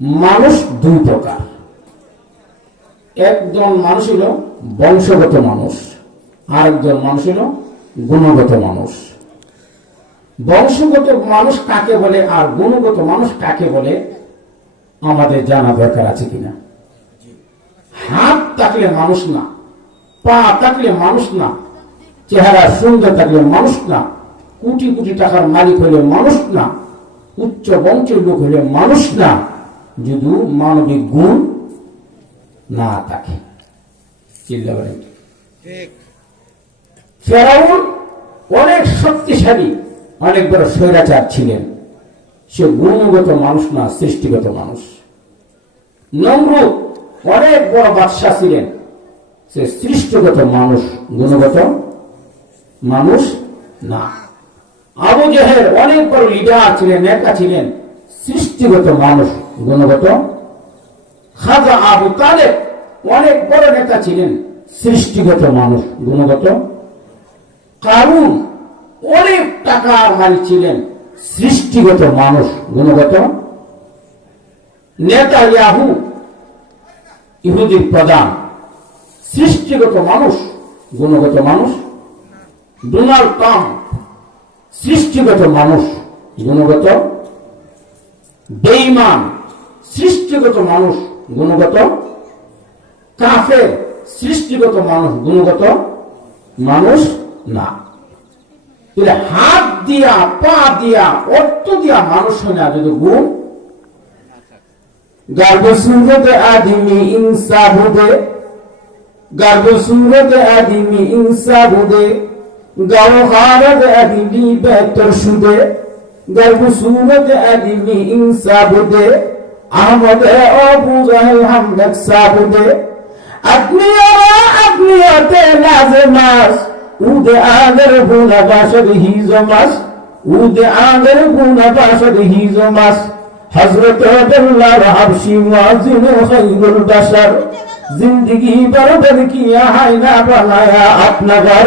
মানুষ দুই প্রকার। একজন মানুষ হলো বংশগত মানুষ, আরেকজন মানুষ হলো গুণগত মানুষ। বংশগত মানুষ কাকে বলে আর গুণগত মানুষ কাকে বলে আমাদের জানা দরকার আছে কিনা। হাত থাকলে মানুষ না, পা থাকলে মানুষ না, চেহারা সুন্দর থাকলে মানুষ না, কোটি কোটি টাকার মালিক হলে মানুষ না, উচ্চ বংশের লোক হলে মানুষ না, যদি মানবিক গুণ না থাকে। ফেরাউন অনেক শক্তিশালী, অনেক বড় স্বৈরাচার ছিলেন, সে গুণগত মানুষ না, সৃষ্টিগত মানুষ। নমরুদ অনেক বড় বাদশা ছিলেন, সে সৃষ্টিগত মানুষ, গুণগত মানুষ না। আবু জেহেল অনেক বড় লিডার ছিলেন, নেতা ছিলেন, সৃষ্টিগত মানুষ, গুণগত। খাজা আবু তালেব অনেক বড় নেতা ছিলেন, সৃষ্টিগত মানুষ, গুণগত। কারুন অনেক টাকার মালিক ছিলেন, সৃষ্টিগত মানুষ, গুণগত। নেতানিয়াহু ইহুদির প্রধান, সৃষ্টিগত মানুষ, গুণগত মানুষ। ডোনাল্ড ট্রাম্প সৃষ্টিগত মানুষ, গুণগত। বেঈমান সৃষ্টিগত মানুষ, গুণগত। কাফের সৃষ্টিগত মানুষ, গুণগত মানুষ না। হাত দিয়া, পা দিয়া, অর্থ দিয়া মানুষ হয় না যদি গুণ। गर्भ सूरत आदमी इंसा बुदे, गर्भ सूरत आदमी इंसा बुदे, गौहारत आदमी बेहतर शुदे, गर्भ सूरत आदमी इंसा बुदे, अहमद अबू जहल हम नक्सा बुदे, अग्नियते लाजमास, उदे आगर गुना बाशद हिजमास, उदे आगर गुना बाशद हिजमास, हजरत हबशी मुअज्जिन खैरुल बशर, जिंदगी बर्बाद किया है ना बनाया अपना घर,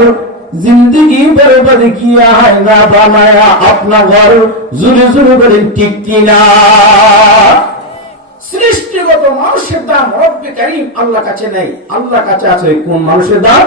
जिंदगी बर्बाद किया है ना बनाया अपना घर, जुरे जुरे बड़े टिकिना। সৃষ্টিগত মানুষের দাম রব্বে কারীম আল্লাহ কাছে নেই, আল্লাহ কাছে আছে কোন মানুষের দাম?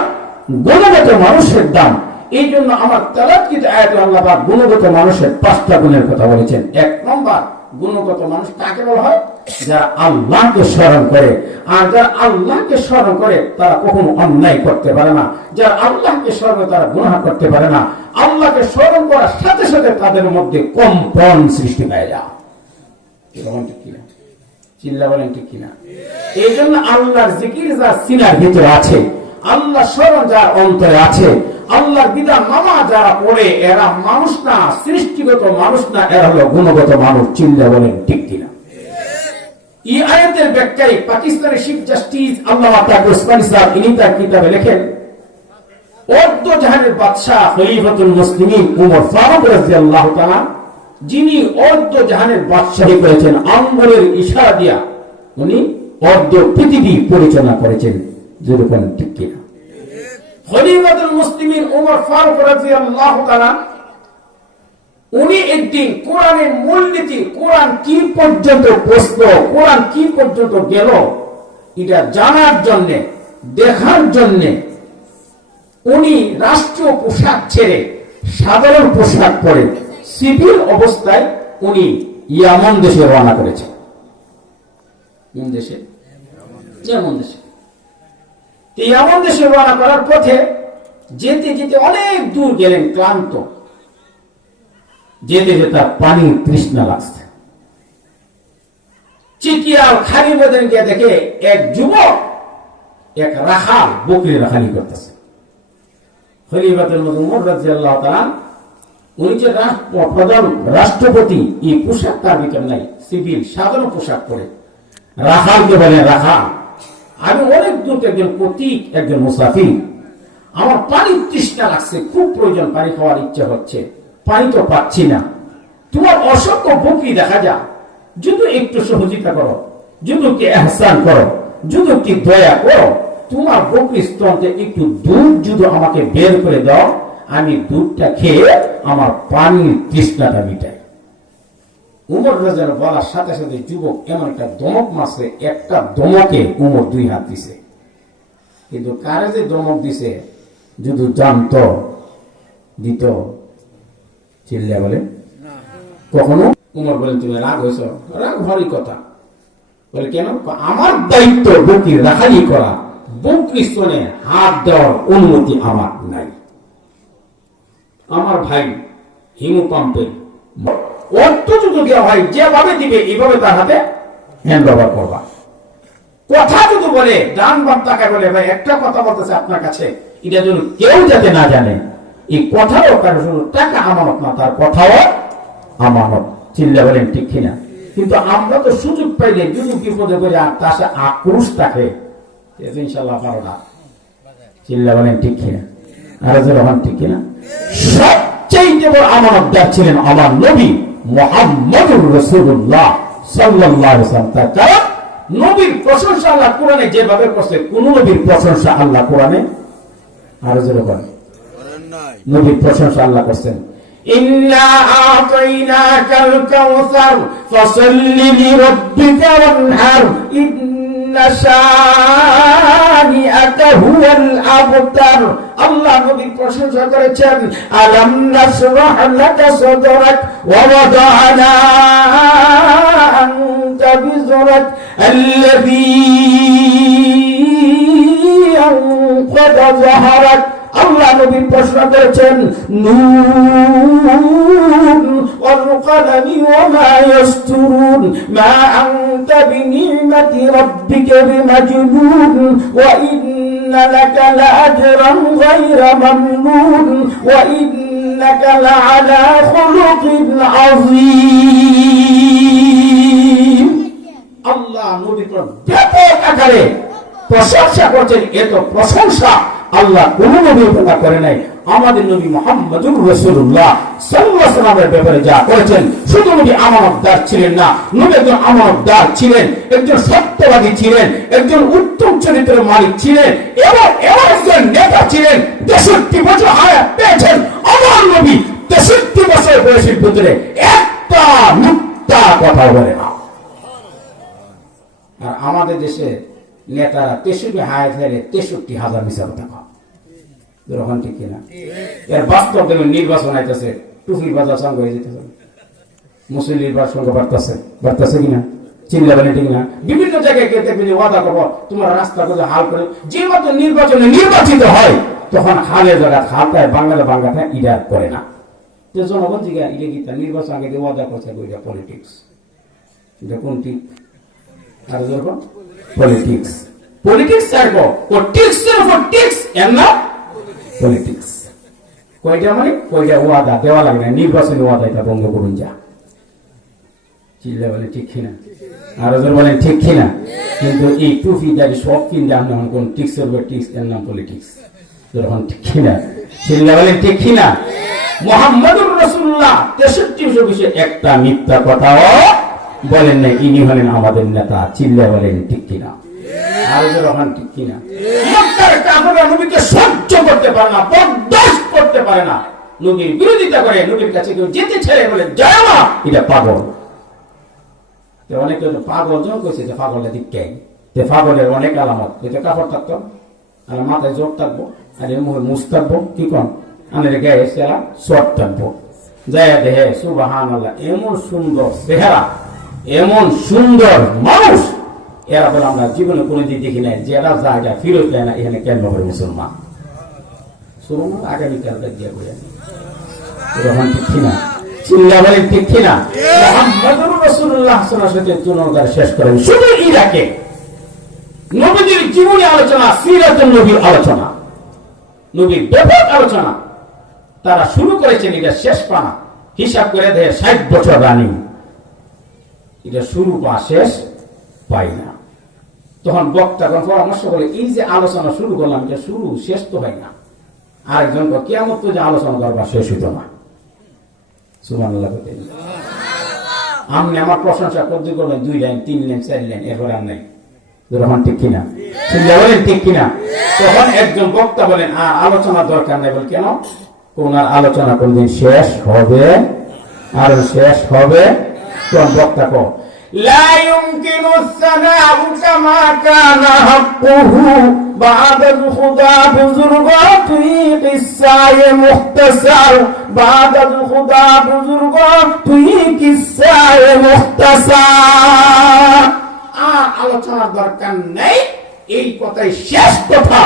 গুণগত মানুষের দাম। এই জন্য আমার তেলাওয়াতকৃত আয়াতে আল্লাহ পাক গুণগত মানুষের 5টা গুণের কথা বলেছেন। 1 নম্বর, গুণগত মানুষ কাকে বলা হয়? যারা আল্লাহকে স্মরণ করে। আর যারা আল্লাহকে স্মরণ করে তারা কখনো অন্যায় করতে পারে না। যারা আল্লাহকে স্মরণ করে তারা গুনাহ করতে পারে না। আল্লাহকে স্মরণ করার সাথে সাথে তাদের মধ্যে কম্পন সৃষ্টি পায় যায়। ঠিক কিনা? চিল্লা বলেন ঠিক কিনা? এই জন্য আল্লাহর জিকির যার সিনার ভিতরে আছে, আল্লাহ স্মরণ যার অন্তরে আছে, আল্লাহর বিধান মামা যারা পড়ে, এরা মানুষ না, সৃষ্টিগত মানুষ না, এরা হলো গুণগত মানুষ। চিল্লা বলেন ঠিক কিনা? এই আয়াতের ব্যাখ্যায় পাকিস্তানের চিফ জাস্টিস আল্লামা তাকি ওসমানী সাহেব ইনি তার কিতাবে লেখেন, অর্ধ জাহানের বাদশা খলিফাতুল মুসলিমিন উমর ফারুক রাদিয়াল্লাহু তাআলা, যিনি অর্ধ জাহানের বাদশাহী করেছেন, আঙ্গুলের ইশারা দিয়া উনি অর্ধ পৃথিবী পরিচালনা করেছেন। যেরকম ঠিক কিনা? খলিফাতুল মুসলিমিন উমর ফারুক রাদিয়াল্লাহু তাআলা উনি একদিন কোরআনের মূলনীতি, কোরআন কি পর্যন্ত প্রশ্ন, কোরআন কি পর্যন্ত গেল, এটা জানার জন্য, দেখার জন্য উনি রাষ্ট্রীয় পোশাক ছেড়ে সাধারণ পোশাক পরে সিভিল অবস্থায় উনি ইয়ামান দেশে রওনা করেছেন। কোন দেশে? ইয়ামান দেশে। ইয়ামান দেশে রওনা করার পথে যেতে যেতে অনেক দূর গেলেন, ক্লান্ত, যেতে যেতে পানি তৃষ্ণা লাগছে। চিকিয়াল খালি ময়দানে গিয়ে দেখে এক যুবক এক রাখাল বকরি রাখালি করতেছে। খলিফাতুল মুসলিমিন উমর রাদিয়াল্লাহু তাআলা উনি যে প্রধান রাষ্ট্রপতি, এই পোশাক তার ভিতর নাই, সিভিল সাধারণ পোশাক পরে রাখালকে বলে, রাখাল আমি অনেক দূর একজন প্রতীক, একজন মুসাফির, আমার পানি তৃষ্ণা লাগছে, খুব প্রয়োজন, পানি খাওয়ার ইচ্ছা হচ্ছে, পানি তো পাচ্ছি না, তোমার অসংখ্য বকরি দেখা যা, যদি একটু সহযোগিতা করো, যদি একটু ইহসান করো, যদি একটু দয়া করো, তোমার বকরি স্তনতে একটু দুধ যদি আমাকে বের করে দাও, আমি দুধটা খেয়ে আমার পানির তৃষ্ণাটা মিটাই। উমর রাদিয়াল্লাহু বলার সাথে সাথে যুবক এমন একটা দমক মারছে, একটা দমকে উমর 2 হাত দিছে। কিন্তু কারে যে দমক দিছে যদি জানতো দিত চিল্লা বলে কখনো। উমর বলেন তুমি রাগ হয়েছ? রাগ হরই কথা। বলে কেন? আমার দায়িত্ব বুকের রাখালি করা, বুক স্তনে হাত দেওয়ার অনুমতি আমার নাই। আমার ভাই হিমু পাম্পে অর্থ যদি দেওয়া হয় যেভাবে দিবে এইভাবে তার হাতে হ্যান্ড ওভার করবা। কথা যদি বলে ডান বাম তাকায় বলে ভাই একটা কথা বলতেছে আপনার কাছে, এটা যেন কেউ যাতে না জানে। এই কথাও কারো শুধু টাকা আমানত না, তার কথাও আমানত। চিল্লা বলেন ঠিক কিনা? কিন্তু আমরা তো সুযোগ পাইলে যদি বিপদে পড়ে তার সাথে আক্রোশ থাকে ইনশাল্লাহ পারো না। চিল্লা বলেন ঠিক কিনা? আর রহমান ঠিক কিনা? সবচেয়ে বড় আমানতদার ছিলেন আমার নবী মুহাম্মদুর রাসূলুল্লাহ সাল্লাল্লাহু আলাইহি ওয়াসাল্লাম। তার কারণ নবীর প্রশংসা আল্লাহ কোরআনে যেভাবে করছে, কোন নবীর প্রশংসা আল্লাহ কোরআনে আরো যেরকম নবীর প্রশংসা আল্লাহ করছেন। ইন্না আতাইনাকাল কাউসার ফাসাল্লি লিরাব্বিকা ওয়ানহার ইন্না শানিআকা হুয়াল আবতার। আল্লাহ নবীর প্রশংসা করেছেন। আলাম নাশরাহ লাকা সাদরাক ওয়া ওয়াদা'না আনকা বিজরাক আল্লাযী আনকাযা যাহরাক। আল্লাহ নবীর প্রশ্ন করেছেন নুন ওয়াল কলামি ওয়া মা ইয়াসতুরুন মা আনতা বিনি'মাতি রাব্বিকা বিমাজনুন ওয়া ইন্না লাকা লাআজরান গায়রা মামনুন ওয়া ইন্নাকা লাআলা খুলুকিন আযীম। আল্লাহ নবীর ব্যাপক আকারে প্রশংসা করছেন। এত প্রশংসা আল্লাহ কোন নবীর কথা করে নাই। আমাদের নবী মুহাম্মদুর রাসূলুল্লাহ সাল্লাল্লাহু আলাইহি ওয়াসাল্লামের ব্যাপারে যা করেছেন, শুধু নবী আমানতদার ছিলেন না, নবী একজন আমানতদার ছিলেন, একজন সত্যবাদী ছিলেন, একজন উত্তম চরিত্রের মালিক ছিলেন এবং এমন একজন নেতা ছিলেন। 63 বছর হায়াত পেয়েছেন আমার নবী। 63 বছর বয়সের ভিতরে একটা মিথ্যা কথা বলে না। আর আমাদের দেশে নেতারা 63 হায়াত হারে 63,000 মিথ্যা কথা কয়। যখন ঠিক কিনা? এর বাস্তব নির্বাচন আইতেছে, টুফি বাজার সঙ্গে হয়ে যেতেছে, মুসলিম নির্বাচন বাড়তেছে কিনা? চিল্লা বলে ঠিক না? বিভিন্ন জায়গায় কে দেখবে যে ওয়াদা করবো তোমার রাস্তা করে হাল করে, যে মাত্র নির্বাচনে নির্বাচিত হয় তখন হালের জায়গা হালটায় বাংলা বাংলাটা ইডার করে না। তো জনগণ জিজ্ঞাসা এটা কি নির্বাচন আগে যে ওয়াদা করছে ওইটা পলিটিক্স। এটা কোন ঠিক? আর যেরকম পলিটিক্স পলিটিক্স চাইবো ও টিক্সের উপর টিক্স এর না পলিটিক্স। কয়টা মানে কয়টা ওয়াদা দেওয়া লাগে না, নির্বাচনী ওয়াদা এটা বন্ধ করুন যা। চিল্লা বলে ঠিক কিনা? আর বলেন ঠিক কিনা? কিন্তু এই টুপি দাঁড়ি সব কিনতে আমরা কোন টিক্সের উপর টিক্স এর নাম পলিটিক্স। যখন ঠিক কিনা? চিল্লা বলেন ঠিক কিনা? মুহাম্মদুর রাসূলুল্লাহ 63 বিষয়ে একটা মিথ্যা কথাও বলেন না। ইনি হলেন আমাদের নেতা। চিল্লা বলেন ঠিক কিনা? আর যখন ঠিক কিনা? মক্কার কাফেররা নবীকে সহ্য করতে পারে না, বরদাশত করতে পারে না, নবীর বিরোধিতা করে। নবীর কাছে কেউ যেতে ছেড়ে বলে যায় না, এটা পাগল। অনেকে পাগল যখন কইছে যে পাগলের দিক কে, পাগলের অনেক আলামত। এটা কাপড় থাকতো আর মাথায় জোর থাকবো আর মুখ থাকবো, কি কন আমাদের গায়ে সেরা শর্ট থাকবো, যায় দেহে সুবহানাল্লাহ এমন সুন্দর চেহারা, এমন সুন্দর মানুষ, এরা বলে আমরা জীবনে কোনোদিন দেখি নাই। যারা জায়গা ফিরত দেয় না এখানে কেন হবে মুসলমান? শুনুন আগামীকাল দিয়ে বলে এরকম ঠিক কিনা? চিল্লা বলে ঠিক কিনা? মুহাম্মদুর রাসূলুল্লাহ সাল্লাল্লাহু আলাইহি ওয়াসাল্লাম শেষ করেন শুধু ইরাকে নবীর জীবনী আলোচনা, সিরাতুন নবীর আলোচনা, নবীর ব্যাপক আলোচনা তারা শুরু করেছেন। এটা শেষ পানা হিসাব করে দেয় 60 বছর রানিং। এটা শুরু বা শেষ পাই না। তখন বক্তা পরামর্শ করে এই যে আলোচনা শুরু করলাম, এটা শুরু শেষ তো হয় না। আরেকজন কিয়ামত তো যে আলোচনা করবা শেষ হইতো না। সুবহানাল্লাহ। আপনি আমার প্রশংসা করতে করবেন 2 লাইন 3 লাইন 4 লাইন, এরপর আর নাই। যখন ঠিক কিনা? বলেন ঠিক কিনা? তখন একজন বক্তা বলেন আলোচনা দরকার নাই। বল কেন? কোন আলোচনা কোনদিন শেষ হবে আর শেষ হবে কোন বক্তা কো লা ইউমকিনু সানাউ কামা কানা হাক্কুহু বা'দাল খুদা বুজুর্গ তুই কিসায়ে মুখতাসার বা'দাল খুদা বুজুর্গ তুই কিসায়ে মুখতাসার। আর আলোচনার দরকার নেই, এই কথাই শেষ কথা।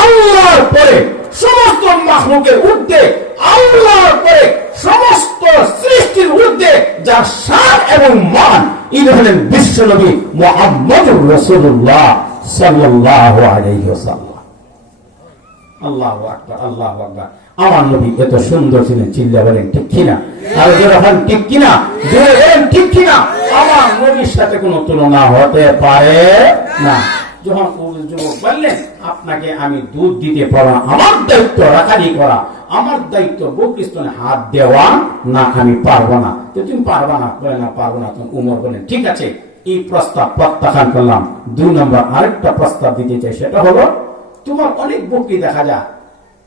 আল্লাহর পরে সমস্ত মাখলুকের ঊর্ধ্বে, আল্লাহর পরে সমস্ত সৃষ্টির ঊর্ধ্বে যার শান এবং মান, ইনি হলেন বিশ্বনবী মুহাম্মদুর রাসূলুল্লাহ সাল্লাল্লাহু আলাইহি ওয়াসাল্লাম। আল্লাহু আকবার, আল্লাহু আকবার। আমার নবী এত সুন্দর ছিলেন, চিল্লা বলেন ঠিক কিনা? আর যখন ঠিক কিনা, জোরে বলেন ঠিক কিনা? আমার নবীর সাথে কোনো তুলনা হতে পারে না। যখন যুবক বললেন আপনাকে আমি দুধ দিতে পারবো না, আমার দায়িত্ব রাখালি করা, আমার দায়িত্ব বকরীর স্তনে হাত দেওয়া, না আমি পারবো না। তো তুমি পারবা না, বলে না পারবো না। তুমি উমর বলেন ঠিক আছে, এই প্রস্তাব প্রত্যাখ্যান করলাম। 2 নম্বর আরেকটা প্রস্তাব দিতে চাই, সেটা হলো তোমার অনেক বকরি দেখা যায়,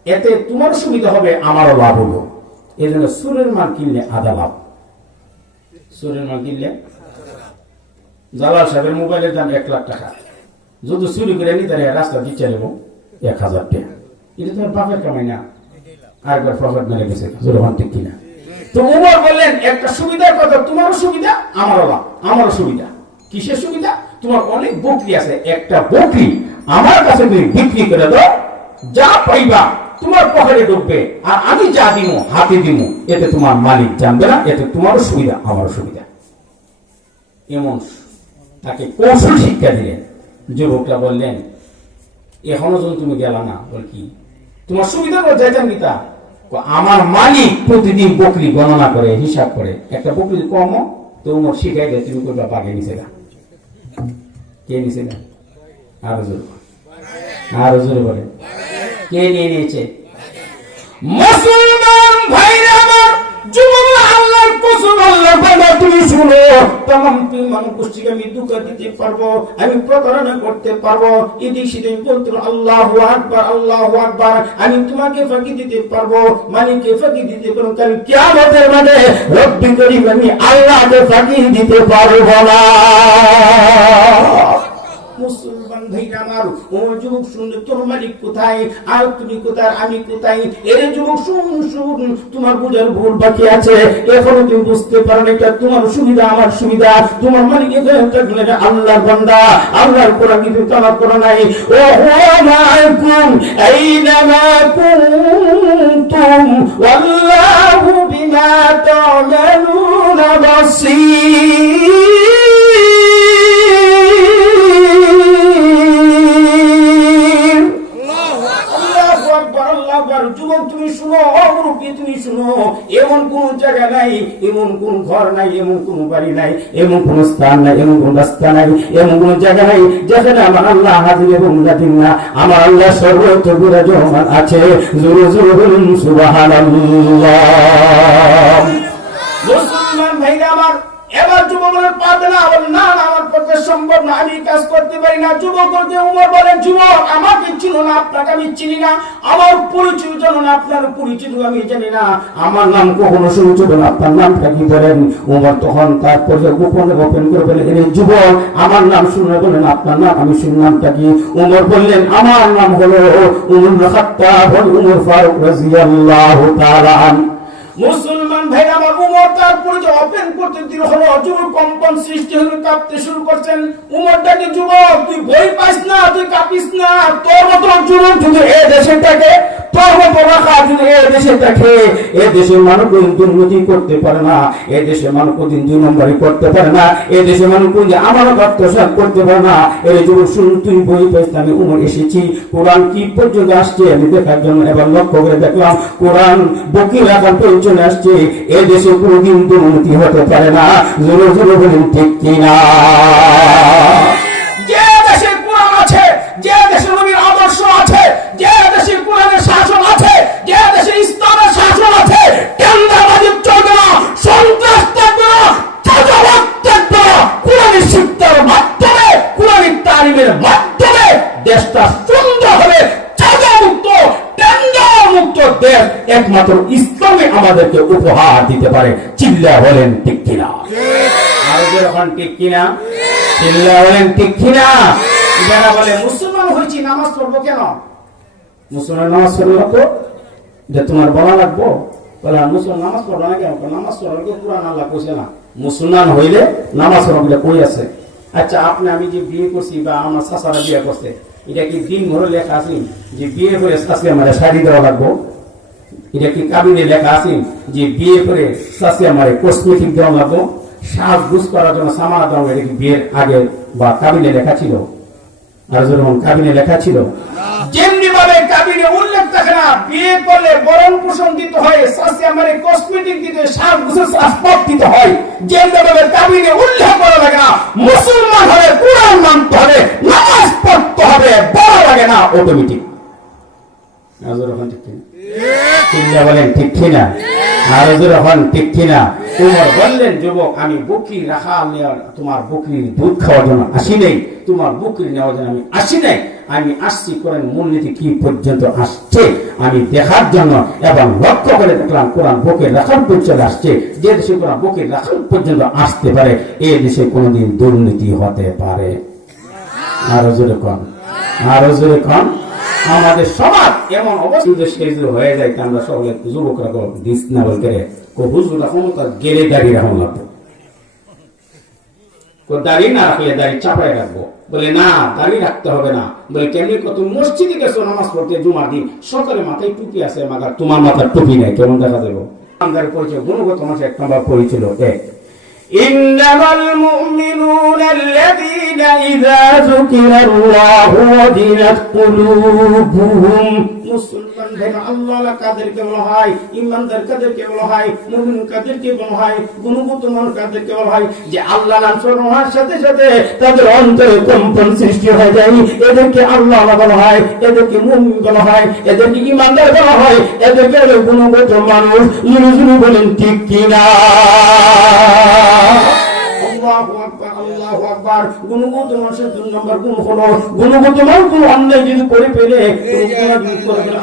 এতে তোমার সুবিধা হবে, আমারও লাভ হলো। এই জন্য সুরের মাল কিনলে আধা লাভ। সুরের মাল কিনলে, জালাল সাহেবের মোবাইলের দাম 1 লাখ টাকা, যদি চুরি করে নি তাহলে রাস্তা দিচ্ছে নেব 1000 টাকা। এটা তো বাপের কামাই না, আরেকবার প্রফিট মেরে গেছে। ঠিক কিনা? তো উমর বললেন একটা সুবিধার কথা, তোমারও সুবিধা আমারও লাভ। আমারও সুবিধা, কিসের সুবিধা? তোমার অনেক বকরি আছে, একটা বকরি আমার কাছে তুমি বিক্রি করে দাও, যা পাইবা তোমার পকেটে ঢুকবে, আর আমি যা দিব হাতে দিব, এতে তোমার মালিক জানবে না, এতে তোমারও সুবিধা আমারও সুবিধা। এমন তাকে কৌশল শিক্ষা দিলেন। যুবকরা বললেন এখনো যখন তুমি গেলা না, বল কি তোমার সুবিধা যাইতাম গীতা? আমার মালিক প্রতিদিন বকরি গণনা করে, হিসাব করে, একটা বকরি কম তো উমর শিখাই দেয়, তুমি করবা বাঘে নিচে না। কে নিচে না? আরো জোরে, আরো জোরে বলে, কে নিয়ে নিয়েছে? মুসলমান ভাইরা আমার, যুবক আল্লাহর কসম, আল্লাহ বাবা তুমি শুনো, तमाम মানুষ গোষ্ঠীকে আমি দুঃখ দিতে পারবো, আমি প্রতারণা করতে পারবো, এদিক সেদিক বলতে আল্লাহু আকবার, আল্লাহু আকবার, আমি তোমাকে ফাঁকি দিতে পারবো, মালিককে ফাঁকি দিতে পারবো, কারণ কিয়ামতের মাঠে রব্বি করিম আমি আল্লাহকে ফাঁকি দিতে পারবো না। মুসলমান ভাইরা আমার, ও যুবক শুনলে তোর মালিক কোথায় আর তুমি কোথায়, আমি কোথায়? এর যুবক শুন শুন, তোমার বুঝার ভুল বাকি আছে, এখনো তুমি বুঝতে পারো না এটা তোমার সুবিধা আমার সুবিধা, তোমার মালিক এটা আল্লাহর বান্দা, আল্লাহর কোরআন কিন্তু তালাওয়াত করা নাই। ও হুয়া মাআকুম আইনামা কুনতুম ওয়াল্লাহু বিমা তা'মালুনা বাসীর। যুবক তুমি শুনো, অমরুকি তুমি শুনো, এমন কোন জায়গা নাই, এমন কোন ঘর নাই, এমন কোন বাড়ি নাই, এমন কোন স্থান নাই, এমন কোন রাস্তা নাই, এমন কোন জায়গা নাই যেখানে আমার আল্লাহ হাজির এবং নাজির না। আমার আল্লাহ সর্বত্র বিরাজমান আছে। জোরে জোরে বলুন সুবহানাল্লাহ। মুসলমান ভাইরা আমার, এবার যুবকের পারবে না, না আমার পক্ষে সম্ভব না, আমি কাজ করতে পারি না। যুবককে উমর বলেন, যুবক আমাকে চিনো না, আপনাকে আমি চিনি না, আমার পরিচয় জানো না, আপনার পরিচয় আমি জানি না, আমার নাম কখনো শুনেছো না, আপনার নামটা কি বলেন? উমর তখন তারপর গোপনে গোপন করে বলেন, এর যুবক আমার নাম শুনে বলেন আপনার নাম আমি শুনি, নামটা কি? উমর বললেন আমার নাম হলো উমর খাত্তাব, উমর ফারুক রাদিয়াল্লাহু তাআলা আনহু। মুসলমান ভাই আমার, উমর তার পরিচয় ওপেন করতে দিল, হলো যুবক কম্পন সৃষ্টি হলো, কাঁপতে শুরু করছেন। উমরটাকে যুবক তুই ভয় পাস না, তুই কাঁপিস না, তোর মতো যুবক যদি এ দেশে থাকে, তোর মতো রাখা যদি এ দেশে থাকে, এ দেশের মানুষ কোন দুর্নীতি করতে পারে না, এ দেশের মানুষ কোনদিন 2 নম্বরই করতে পারে না, এ দেশের মানুষ কোনদিন আমানত আত্মসাৎ করতে পারে না। এর যুবক শুন, তুই ভয় পাস না, আমি উমর এসেছি। কোরআন কি পর্যন্ত আসছে আমি দেখার জন্য এবার লক্ষ্য করে দেখলাম, কোরআন বকির রাখার চলে আসছে। এ দেশে কোনদিন দুর্নীতি হতে পারে না। জোরে জোরে বলেন ঠিক কিনা? যে দেশে কোরআন আছে, যে দেশে নবীর আদর্শ আছে, যে দেশে কোরআনের শাসন আছে, যে দেশে ইসলামের শাসন আছে, টেন্ডারবাজি চলবে না, সন্ত্রাস থাকবে না, চাঁদাবাজ থাকবে না। কোরআনের শিক্ষার মাধ্যমে, কোরআনের তালিমের মাধ্যমে দেশটা সুন্দর হবে, চাঁদামুক্ত, টেন্ডারমুক্ত দেশ একমাত্র ইসলামে আমাদেরকে উপহার দিতে পারে। চিল্লা বলেন ঠিক কিনা? যখন ঠিক কিনা চিল্লা বলেন ঠিক কিনা। যারা বলে মুসলমান হয়েছি নামাজ পড়বো কেন, মুসলমান নামাজ পড়বো তো যে তোমার বলা লাগবো, বলে মুসলমান নামাজ পড়বো না কেন, নামাজ পড়বো কোরআন আল্লাহ কইছে না, মুসলমান হইলে নামাজ পড়বো কই আছে। আচ্ছা আপনি আমি যে বিয়ে করছি বা আমার শাশারা বিয়ে করছে, এটা কি দিন ভরে লেখা আছে যে বিয়ে করে শাশি আমার শাড়ি দেওয়া লাগবো? এটা কি কাবিনে লেখা আছে যে বিয়ে করে শাশি আমার কসমেটিক দেওয়া লাগবো, সাজগুজ করার জন্য সামানা দেওয়া? এটা কি বিয়ের আগে বা কাবিনে লেখা ছিল? আর যখন কাবিনে লেখা ছিল, যেমনি ভাবে কাবিনে উল্লেখ থাকে না বিয়ে করলে বরণ পোষণ দিতে হয়, শাশি আমার কসমেটিক দিতে, সাজগুজের আসবাব দিতে হয়, যেমনি ভাবে কাবিনে উল্লেখ করা লাগে না মুসলমান হলে কুরআন মানতে হবে, নামাজ পড়তে হবে, বলা লাগে না অটোমেটিক। বলেন ঠিক কিনা, আর যখন ঠিক কিনা। তোমার বললেন যুবক আমি বকরি রাখা নেওয়ার, তোমার বকরির দুধ খাওয়ার জন্য আসি নাই, তোমার বকরি নেওয়ার জন্য আমি আসি নাই, আমি আসছি কোরআন মূলনীতি কি পর্যন্ত আসছে আমি দেখার জন্য, এবং লক্ষ্য করে দেখলাম কোরআন বকরি রাখার পর্যন্ত আসছে। যে দেশে কোরআন বকরি রাখার পর্যন্ত আসতে পারে এই দেশে কোনোদিন দুর্নীতি হতে পারে। আরো জোরে কন, আরো জোরে কন। আমাদের সমাজ এমন অবস্থা সেই হয়ে যায়, আমরা সকলে যুবকরা দিস না বলতে হুজুর রাখুন তার গেলে দাঁড়িয়ে রাখুন লাগবে, দাঁড়িয়ে না রাখলে দাঁড়িয়ে চাপায় রাখবো, বলে না দাঁড়িয়ে রাখতে হবে না, বলে কেমনি কত মসজিদে গেছো নামাজ পড়তে জুমার দিন, সকালে মাথায় টুপি আছে মাথার, তোমার মাথার টুপি নাই, কেমন দেখা যাবো? আমাদের পরিচয় গুণগত মানুষ এক নম্বর পরিচয় এক, ইন্নামাল মুমিনুনা আল্লাযীনা ইযা যুকিরাল্লাহু ওয়াজিলাত কুলুবুহুম। মুসলমান ভাইরা আল্লাহ কাদেরকে বলা হয়, ঈমানদার কাদেরকে বলা হয়, মুমিন কাদেরকে বলা হয়, গুণগত মানুষ কাদেরকে বলা হয়, যে আল্লাহ নাম স্মরণের সাথে সাথে তাদের অন্তরে কম্পন সৃষ্টি হয়ে যায়, এদেরকে আল্লাহ বলা হয়, এদেরকে মুমিন বলা হয়, এদেরকে ঈমানদার বলা হয়, এদেরকে গুণগত মানুষ। জুরুজুরু বলেন ঠিক কিনা। আল্লাহু আকবার, আল্লাহু আকবার। গুণগত মানুষের 2 নম্বর গুণ হলো, গুণগত মানুষ অন্যায় যদি করে ফেলে,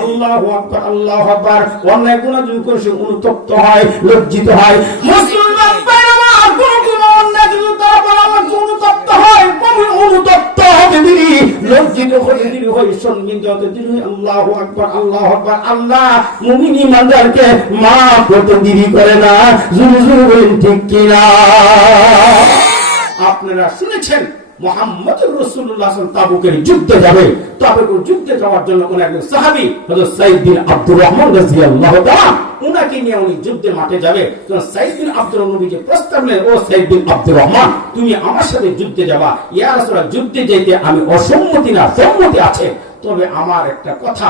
আল্লাহু আকবার, আল্লাহু আকবার, অন্যায় গুনাহ যদি করে সে অনুতপ্ত হয়, লজ্জিত হয়। মুসলমান ভাইরা আমার গুণগত অন্যায় যদি তারা বলে আমার অনুতপ্ত হয়, অনুতপ্ত হবে দিদি, লজ্জিত হয়ে দিদি হয়, সম্মানিত হতে দিদি। আল্লাহু আকবার, আল্লাহু আকবার। আল্লাহ মুমিন ঈমানদারকে মাফ করতে দেরি করে না। জুরু জুরু বলেন ঠিক কিনা। আপনারা শুনেছেন মুহাম্মদুর রাসূলুল্লাহ তাবুকের যুদ্ধে যাবে, তাবুকের যুদ্ধে যাওয়ার জন্য কোন একজন সাহাবী হযরত সাইদ বিন আব্দুর রহমান রাদিয়াল্লাহু তাআলা উনাকে নিয়ে উনি যুদ্ধের মাঠে যাবে। তো সাইদ বিন আব্দুর নবীকে প্রস্তাব দিলেন, ও সাইদ বিন আব্দুর রহমান তুমি আমার সাথে যুদ্ধে যাবা। ইয়া রাসূলুল্লাহ যুদ্ধে যেতে আমি অসম্মতি না, সম্মতি আছে, তবে আমার একটা কথা,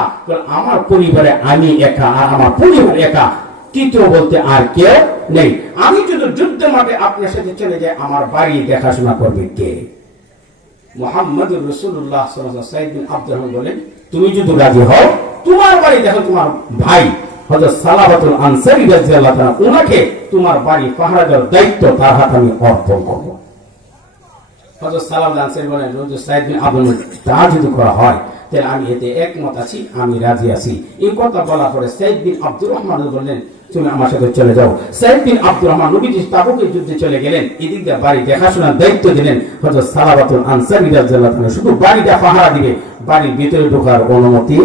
আমার পরিবারে আমি একা আর আমার পরিবার একা, তৃতীয় বলতে আর কেউ নেই। আমি যদি যুদ্ধের মাঠে আপনার সাথে চলে যাই আমার বাড়ি দেখাশোনা করবে কে? মুহাম্মদুর রাসূলুল্লাহ সাল্লাল্লাহু আলাইহি ওয়াসাল্লাম সাইদ বিন আব্দুর রহমান বলেন তুমি যদি রাজি হও তোমার বাড়ি দেখো, তোমার ভাই হযরত সালাবাতুল আনসারী রাদিয়াল্লাহু তাআলা উনাকে তোমার বাড়ি পাহারা দেওয়ার দায়িত্ব তার হাতে আমি অর্পণ করব। হযরত সালাবাতুল আনসারী বলেন যদি সাইদ বিন আব্দুর রহমান তা যদি করা হয় তাহলে আমি এতে একমত আছি, আমি রাজি আছি। এই কথা বলার পরে সাইদ বিন আব্দুর রহমান বললেন তুমি আমার সাথে চলে যাও। সাইদ বিন আব্দুর রহমান নবীজি তাবুকের যুদ্ধে চলে গেলেন, এদিক দিয়ে বাড়ি দেখাশোনার দায়িত্ব দিলেন হযরত সালাবাতুল আনসারী রাদিয়াল্লাহু তাআলা। শুধু বাড়িটা পাহারা দিবে, বাড়ির ভিতরে ঢোকার অনুমতি,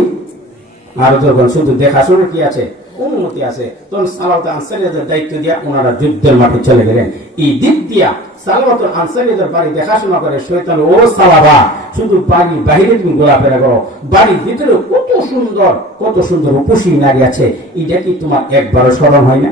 আর যখন শুধু দেখাশোনা কি আছে অনুমতি আছে। তখন সালাবাতুল আনসারীদের দায়িত্ব দিয়া ওনারা যুদ্ধের মাঠে চলে গেলেন। এই দিক দিয়া সালাবাতুল আনসারীদের বাড়ি দেখাশোনা করে শয়তান, ও সালাবা শুধু বাড়ির বাইরে তুমি ঘোরাফেরা করো, বাড়ির ভিতরে কত সুন্দর কত সুন্দর রূপসী নারী আছে, এটা কি তোমার একবারও স্মরণ হয় না?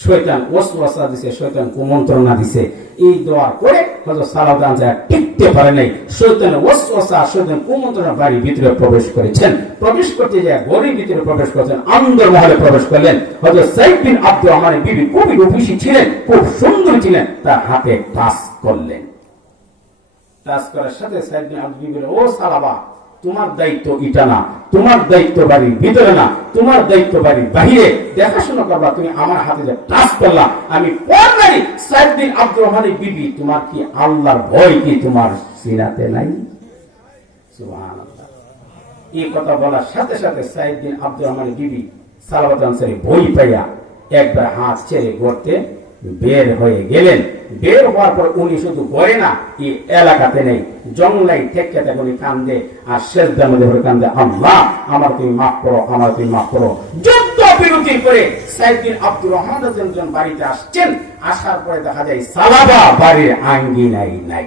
শয়তান ওয়াসওয়াসা দিছে, শয়তান কুমন্ত্রণা দিছে। এই দোয়ার করে হযরত সালাবাতুল আনসারী টিকতে পারে নাই, শয়তান ওয়াসওয়াসা শয়তান কুমন্ত্রণা বাড়ির ভিতরে প্রবেশ করেছেন। প্রবেশ করতে যায় ঘরের ভিতরে প্রবেশ করেছেন, আন্দর মহলে প্রবেশ করলেন। হযরত সাইদ বিন আব্দুর রহমানের বিবি খুবই রূপসী ছিলেন, খুব সুন্দর ছিলেন, তার হাতে টাচ করলেন। টাচ করার সাথে সাইদ বিন আব্দুর বিবি ও সালাবা তোমার দায়িত্ব এটা না, তোমার দায়িত্ব বাড়ির ভিতরে না, তোমার দায়িত্ব বাড়ির বাহিরে দেখাশোনা করবা। তুমি আমার হাতে যে টাচ করলা আমি পর নাই। সাইদ বিন আব্দুর রহমানের বিবি তোমার কি আল্লাহর ভয় কি তোমার সিনাতে নাই? সুবহানাল্লাহ। এই কথা বলার সাথে সাথে সাইদ বিন আব্দুর রহমানের বিবি সালাবাতুল আনসারী ভয় পাইয়া একবার হাত ছেড়ে গর্তে বের হয়ে গেলেন। বের হওয়ার পর উনি শুধু ঘরে না, এই এলাকাতে নেই, জঙ্গলাই থেকে উনি কান্দে আর সেজদার মধ্যে ধরে কান্দে, আল্লাহ আমার তুমি মাফ করো, আমার তুমি মাফ করো। যুদ্ধ বিরতি করে সাইদ বিন আব্দুর রহমান রাদিয়াল্লাহু আনহু বাড়িতে আসছেন। আসার পরে দেখা যায় সালাবা বাড়ির আঙ্গিনাই নাই।